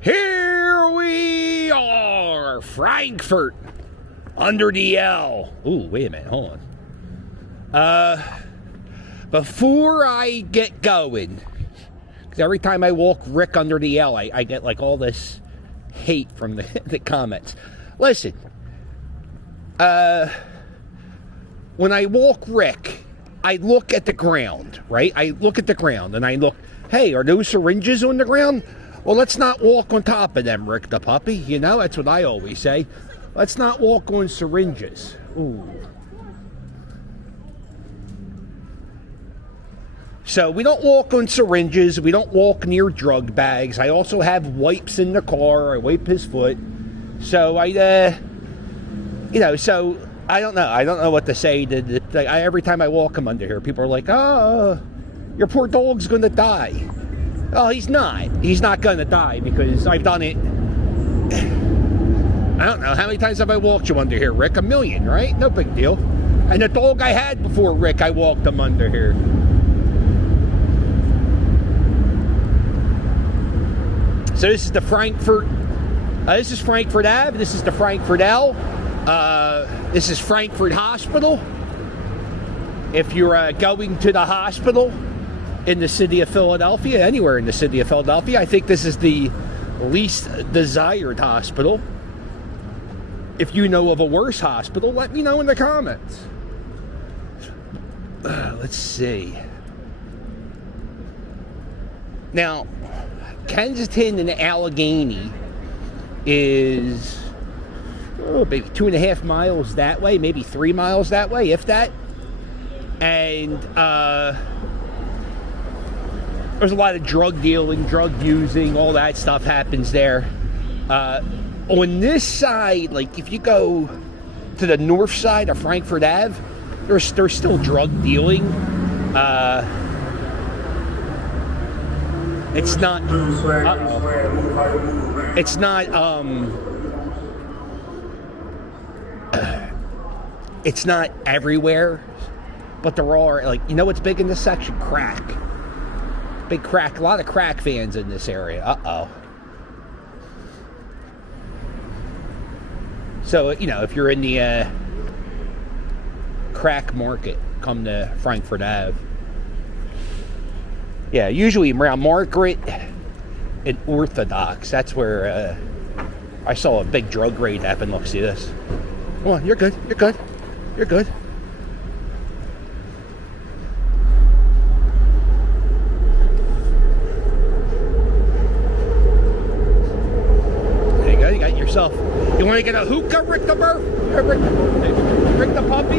Here we are, Frankfurt, under the L. Ooh, wait a minute, hold on. Before I get going, because every time I walk Rick under the L, I get like all this hate from the comments. Listen, when I walk Rick, I look at the ground, right? I look at the ground and I look, hey, are those syringes on the ground? Well, let's not walk on top of them, Rick the puppy. You know, that's what I always say. Let's not walk on syringes. Ooh. So we don't walk on syringes. We don't walk near drug bags. I also have wipes in the car. I wipe his foot. So so I don't know. I don't know what to say. Every time I walk him under here, people are like, oh, your poor dog's going to die. Oh, he's not. He's not going to die because I've done it. I don't know. How many times have I walked you under here, Rick? 1 million, right? No big deal. And the dog I had before Rick, I walked him under here. So this is the Frankfurt. This is Frankfurt Ave. This is the Frankfurt L. This is Frankfurt Hospital. If you're going to the hospital in the city of Philadelphia, anywhere in the city of Philadelphia, I think this is the least desired hospital. If you know of a worse hospital, let me know in the comments. Let's see. Now, Kensington and Allegheny is maybe 2.5 miles that way, maybe 3 miles that way, if that. And there's a lot of drug dealing, drug using, all that stuff happens there. On this side, like if you go to the north side of Frankfurt Ave, there's still drug dealing. It's not. It's not. It's not everywhere, but there are, like, you know what's big in this section? Crack. Big crack. A lot of crack fans in this area. So, you know, if you're in the crack market, come to Frankfurt Ave. Yeah, usually around Margaret and Orthodox. That's where I saw a big drug raid happen. Look, see this? Come on, you're good. You're good. You're good. There you go. You got yourself. You want to get a hookah, Rick the Burp? Rick the puppy?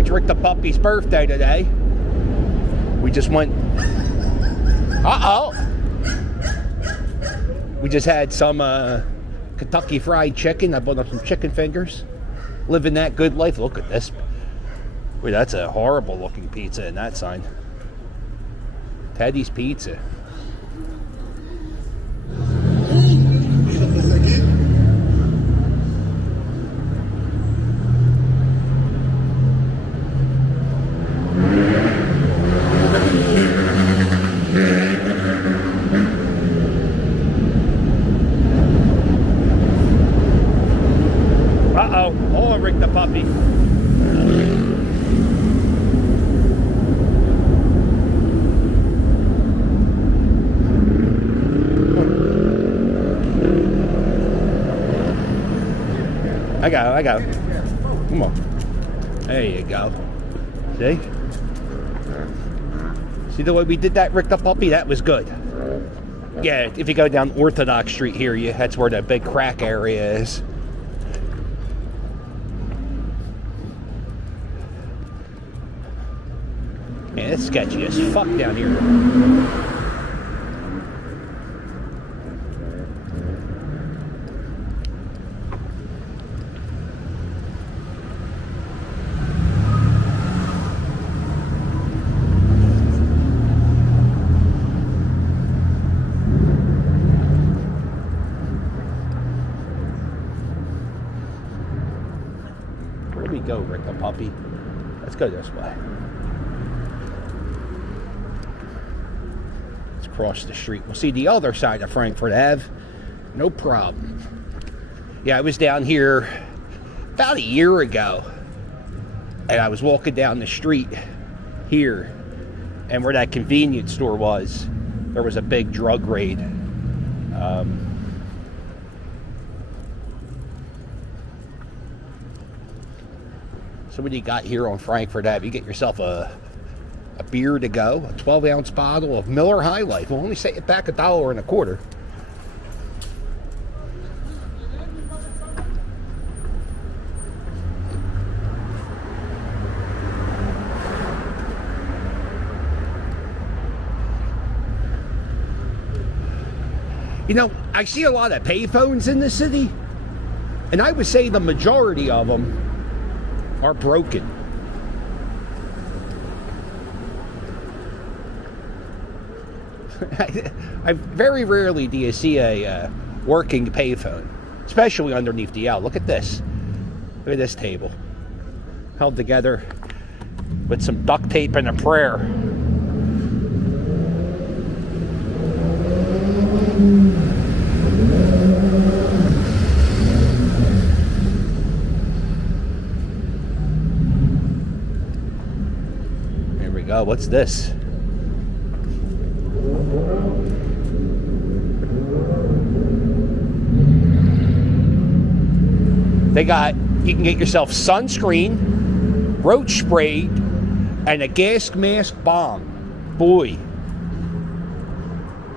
It's Rick the puppy's birthday today. We just went. We just had some Kentucky Fried Chicken. I bought up some chicken fingers. Living that good life. Look at this. Wait, that's a horrible looking pizza in that sign. Teddy's Pizza. Oh, Rick the puppy. I got it. Come on. There you go. See? See the way we did that, Rick the puppy? That was good. Yeah, if you go down Orthodox Street here, that's where the big crack area is. Man, it's sketchy as fuck down here. Where do we go, Rick the puppy? Let's go this way. Let's cross the street. We'll see the other side of Frankfurt Ave. No problem. Yeah, I was down here about a year ago, and I was walking down the street here, and where that convenience store was, there was a big drug raid. So what do you got here on Frankfurt Ave? You get yourself a beer to go, a 12-ounce bottle of Miller High Life. We'll only set it back $1.25. You know, I see a lot of payphones in the city, and I would say the majority of them are broken. I very rarely do you see a working payphone, especially underneath the L. Look at this. Look at this table, held together with some duct tape and a prayer. Here we go. What's this? You can get yourself sunscreen, roach spray, and a gas mask bomb. Boy.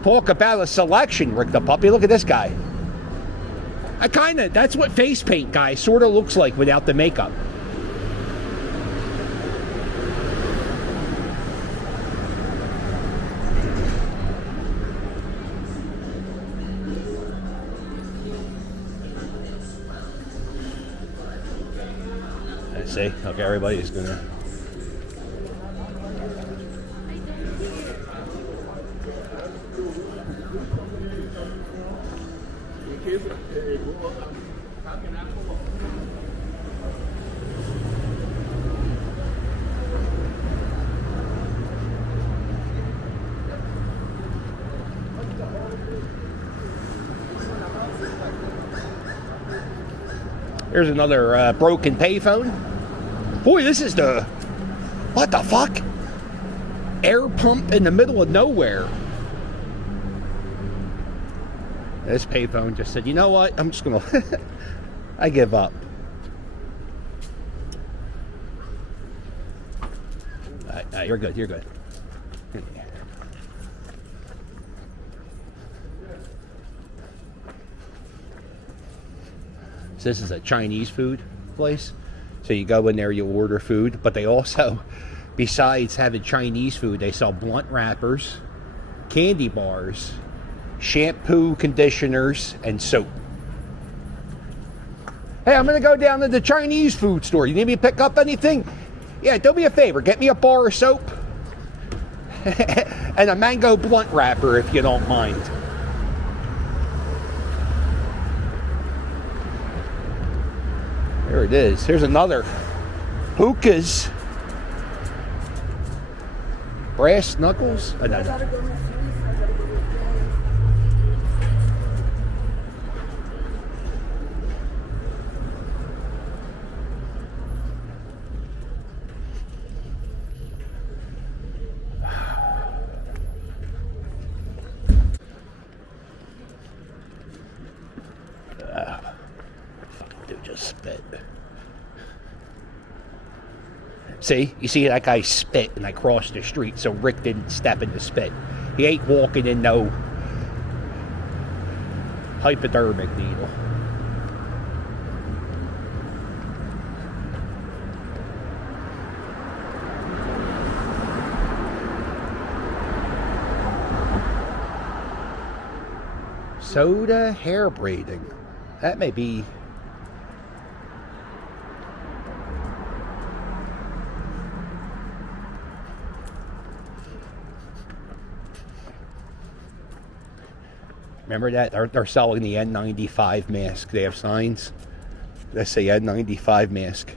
Talk about a selection, Rick the Puppy. Look at this guy. That's what face paint guy sort of looks like without the makeup. See? Okay, everybody's gonna. Here's another broken payphone. Boy, this is what the fuck? Air pump in the middle of nowhere. This payphone just said, you know what? I'm just gonna, I give up. You're good, you're good. So this is a Chinese food place. So you go in there, you order food, but they also, besides having Chinese food, they sell blunt wrappers, candy bars, shampoo, conditioners, and soap. Hey, I'm going to go down to the Chinese food store. You need me to pick up anything? Yeah, do me a favor. Get me a bar of soap and a mango blunt wrapper if you don't mind. There it is. Here's another. Hookahs. Brass knuckles? Oh, no. Dude just spit. See? You see that guy spit and I crossed the street, so Rick didn't step in the spit. He ain't walking in no hypodermic needle. Soda hair braiding. That may be. Remember that? They're selling the N95 mask. They have signs that say N95 mask.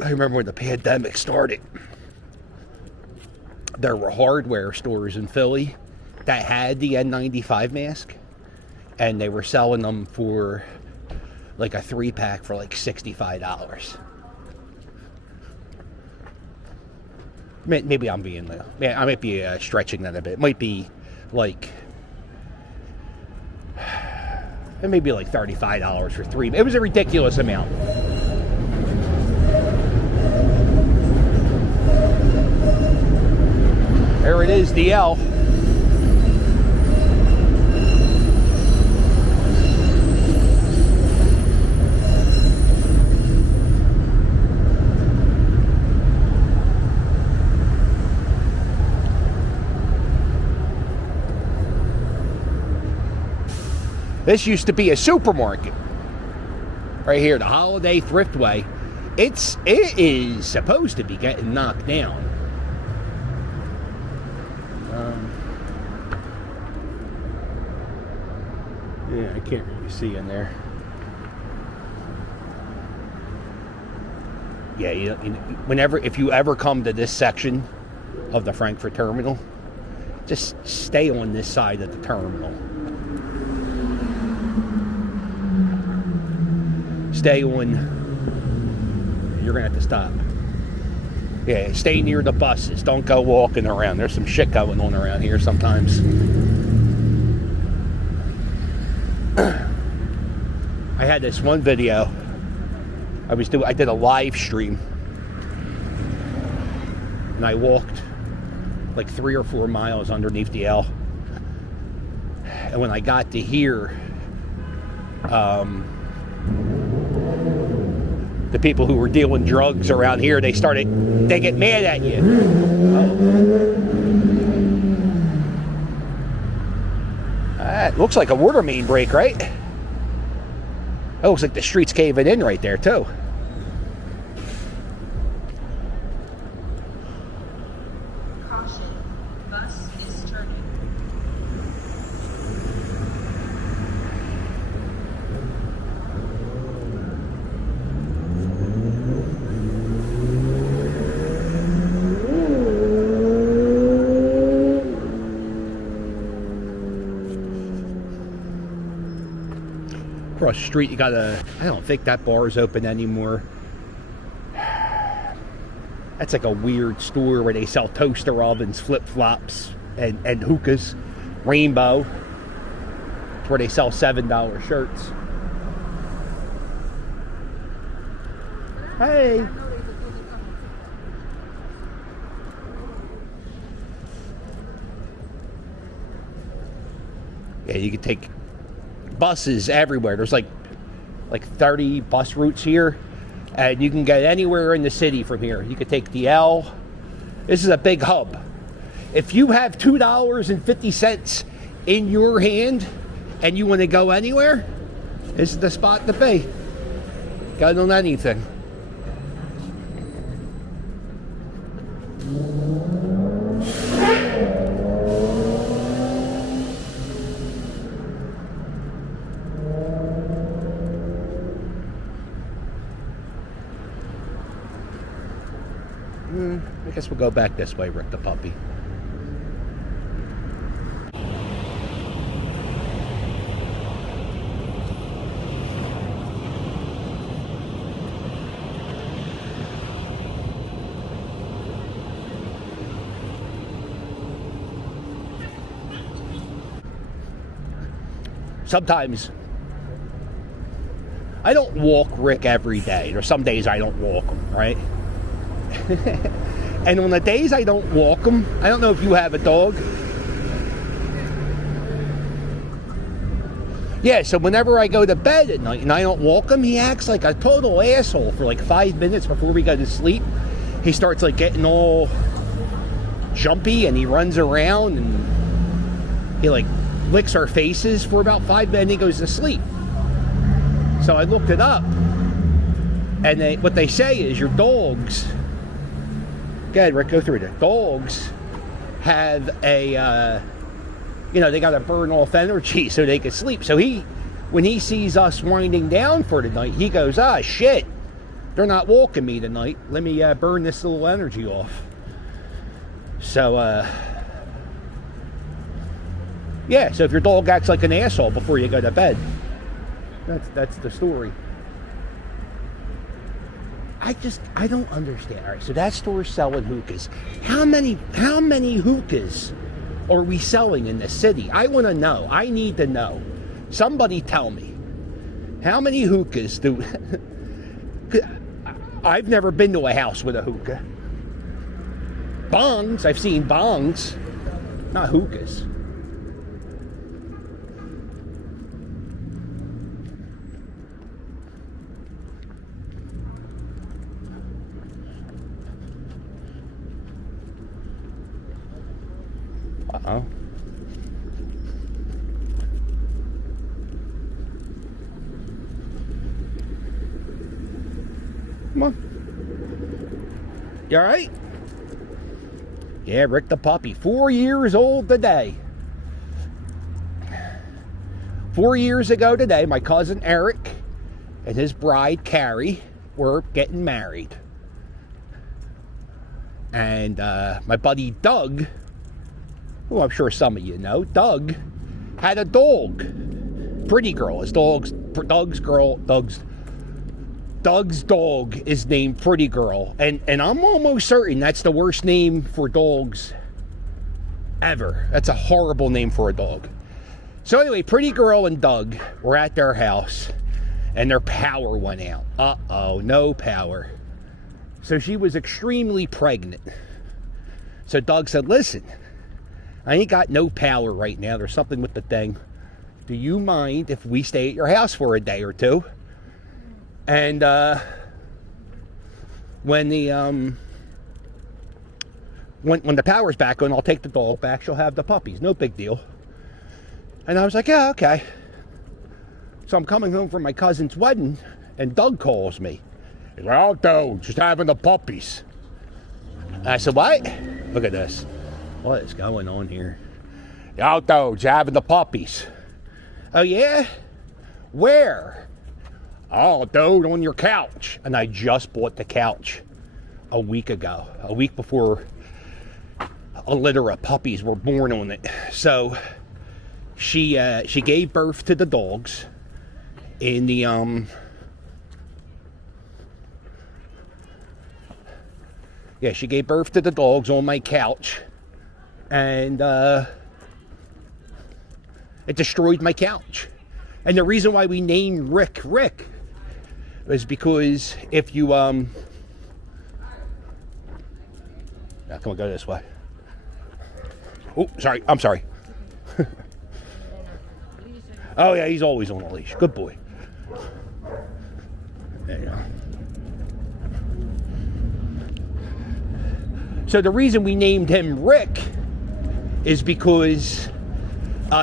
I remember when the pandemic started. there were hardware stores in Philly that had the N95 mask, and they were selling them for like a 3-pack for like $65. Maybe I'm being, I might be stretching that a bit. It might be like, it may be like $35 for 3. It was a ridiculous amount. There it is, the L. This used to be a supermarket. Right here, the Holiday Thriftway. It is supposed to be getting knocked down. Yeah, I can't really see in there. Yeah, if you ever come to this section of the Frankfurt terminal, just stay on this side of the terminal. Stay on. You're gonna have to stop. Yeah, stay near the buses. Don't go walking around. There's some shit going on around here sometimes. I had this one video. I did a live stream, and I walked like 3 or 4 miles underneath the L. And when I got to here, the people who were dealing drugs around here, they get mad at you. It looks like a water main break, right? It looks like the street's caving in right there, too. Caution, bus is turning. Across the street, you got I don't think that bar is open anymore. That's like a weird store where they sell toaster ovens, flip-flops, and hookahs. Rainbow. It's where they sell $7 shirts. Hey. Yeah, you can take buses everywhere. There's like 30 bus routes here, and you can get anywhere in the city from here. You could take the L. This is a big hub. If you have $2.50 in your hand and you want to go anywhere, this is the spot to be. Got on anything. I guess we'll go back this way, Rick the puppy. Sometimes I don't walk Rick every day. There's some days I don't walk him, right? And on the days I don't walk him, I don't know if you have a dog. Yeah, so whenever I go to bed at night and I don't walk him, he acts like a total asshole for like 5 minutes before we go to sleep. He starts like getting all jumpy and he runs around and he like licks our faces for about 5 minutes and he goes to sleep. So I looked it up, and what they say is your dogs, go ahead Rick, go through it. Dogs have a, they got to burn off energy so they can sleep. So when he sees us winding down for the night, he goes, shit, they're not walking me tonight. Let me burn this little energy off. So, yeah, so if your dog acts like an asshole before you go to bed, that's the story. I don't understand. All right, so that store's selling hookahs. How many hookahs are we selling in the city? I want to know. I need to know. Somebody tell me. How many hookahs do... I've never been to a house with a hookah. Bongs, I've seen bongs, not hookahs. Uh-oh. Come on. You all right? Yeah, Rick the puppy, 4 years old today. 4 years ago today, my cousin Eric and his bride Carrie were getting married. And my buddy Doug, who I'm sure some of you know, Doug had a dog. Pretty girl. Doug's dog is named Pretty Girl. And I'm almost certain that's the worst name for dogs ever. That's a horrible name for a dog. So anyway, Pretty Girl and Doug were at their house and their power went out. Uh-oh, no power. So she was extremely pregnant. So Doug said, listen, I ain't got no power right now. There's something with the thing. Do you mind if we stay at your house for a day or two? And when the power's back on, I'll take the dog back. She'll have the puppies. No big deal. And I was like, yeah, okay. So I'm coming home from my cousin's wedding, and Doug calls me. He's like, oh, dude, just having the puppies. And I said, what? Look at this. What is going on here? Oh, dude, just having the puppies. Oh, yeah? Where? Oh, dude, on your couch. And I just bought the couch a week ago. A week before a litter of puppies were born on it. So she gave birth to the dogs in the she gave birth to the dogs on my couch, and it destroyed my couch. And the reason why we named Rick was because if you now come on, go this way. Oh, sorry, I'm sorry. Oh yeah, he's always on a leash. Good boy. There you go. So the reason we named him Rick is because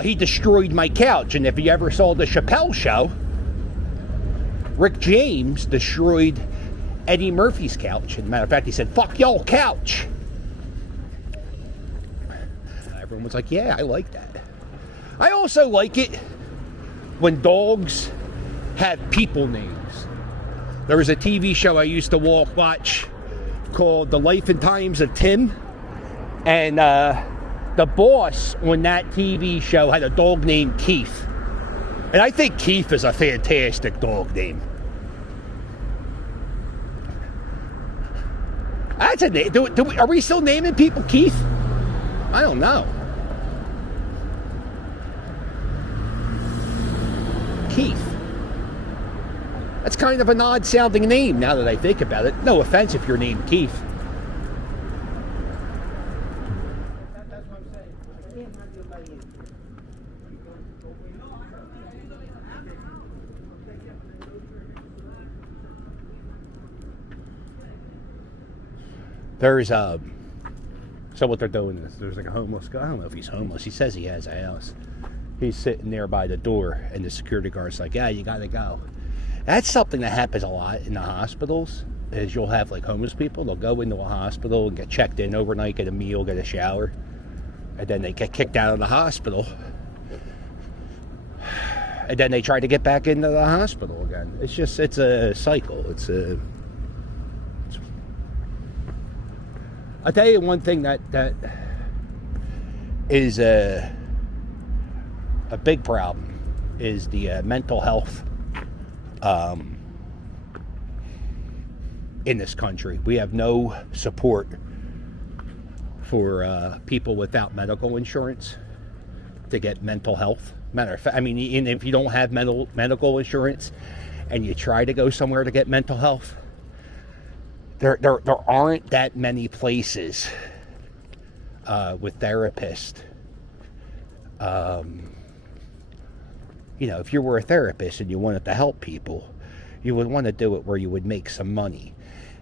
he destroyed my couch. And if you ever saw the Chappelle Show, Rick James destroyed Eddie Murphy's couch. As a matter of fact, he said, fuck y'all couch. Everyone was like, yeah, I like that. I also like it when dogs have people names. There was a TV show I used to watch called The Life and Times of Tim, and the boss on that TV show had a dog named Keith, and I think Keith is a fantastic dog name. That's a name. Are we still naming people Keith? I don't know. Keith. That's kind of an odd sounding name now that I think about it. No offense if you're named Keith. That's what I'm saying. There's so what they're doing is there's like a homeless guy. I don't know if he's homeless. He says he has a house. He's sitting there by the door, and the security guard's like, yeah, you gotta go. That's something that happens a lot in the hospitals, is you'll have like homeless people. They'll go into a hospital and get checked in overnight, get a meal, get a shower, and then they get kicked out of the hospital. And then they try to get back into the hospital again. It's a cycle. I'll tell you one thing that is a big problem is the mental health in this country. We have no support for people without medical insurance to get mental health. Matter of fact, I mean, even if you don't have medical insurance and you try to go somewhere to get mental health, there aren't that many places with therapists. You know, if you were a therapist and you wanted to help people, you would want to do it where you would make some money.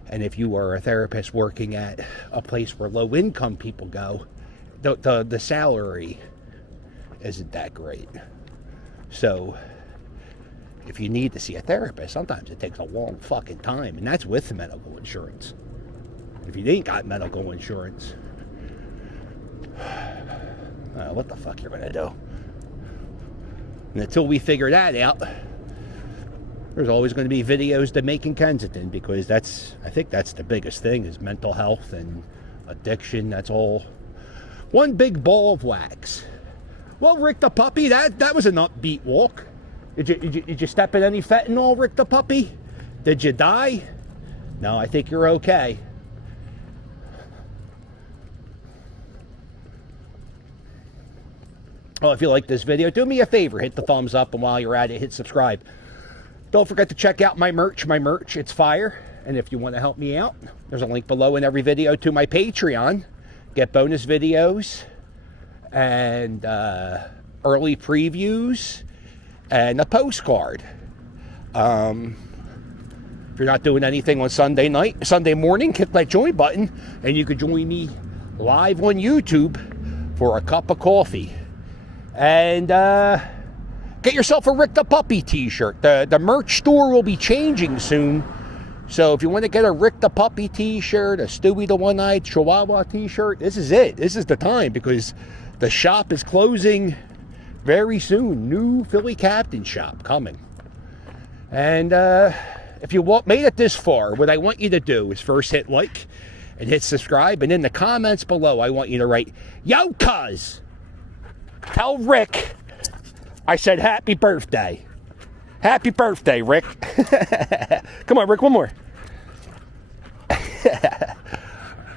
And if you are a therapist working at a place where low-income people go, the salary isn't that great. So if you need to see a therapist, sometimes it takes a long fucking time, and that's with medical insurance. If you ain't got medical insurance, what the fuck you're gonna do? And until we figure that out, there's always going to be videos to make in Kensington, because I think that's the biggest thing, is mental health and addiction. That's all one big ball of wax. Well, Rick the puppy, that was an upbeat walk. Did you step in any fentanyl, Rick the puppy? Did you die? No, I think you're okay. Well, if you like this video, do me a favor, hit the thumbs up, and while you're at it, hit subscribe. Don't forget to check out my merch. My merch, it's fire. And if you want to help me out, there's a link below in every video to my Patreon. Get bonus videos and early previews and a postcard. If you're not doing anything on Sunday morning, hit that join button, and you can join me live on YouTube for a cup of coffee. And get yourself a Rick the Puppy t-shirt. The merch store will be changing soon. So if you want to get a Rick the Puppy t-shirt, a Stewie the One-Eyed Chihuahua t-shirt, this is it. This is the time, because the shop is closing very soon. New Philly Captain shop coming. And if you made it this far, what I want you to do is first hit like and hit subscribe. And in the comments below, I want you to write, "Yo, cuz, tell Rick I said happy birthday." Happy birthday, Rick. Come on, Rick, one more.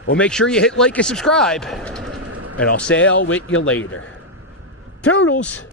Well, make sure you hit like and subscribe, and I'll sail with you later. Toodles.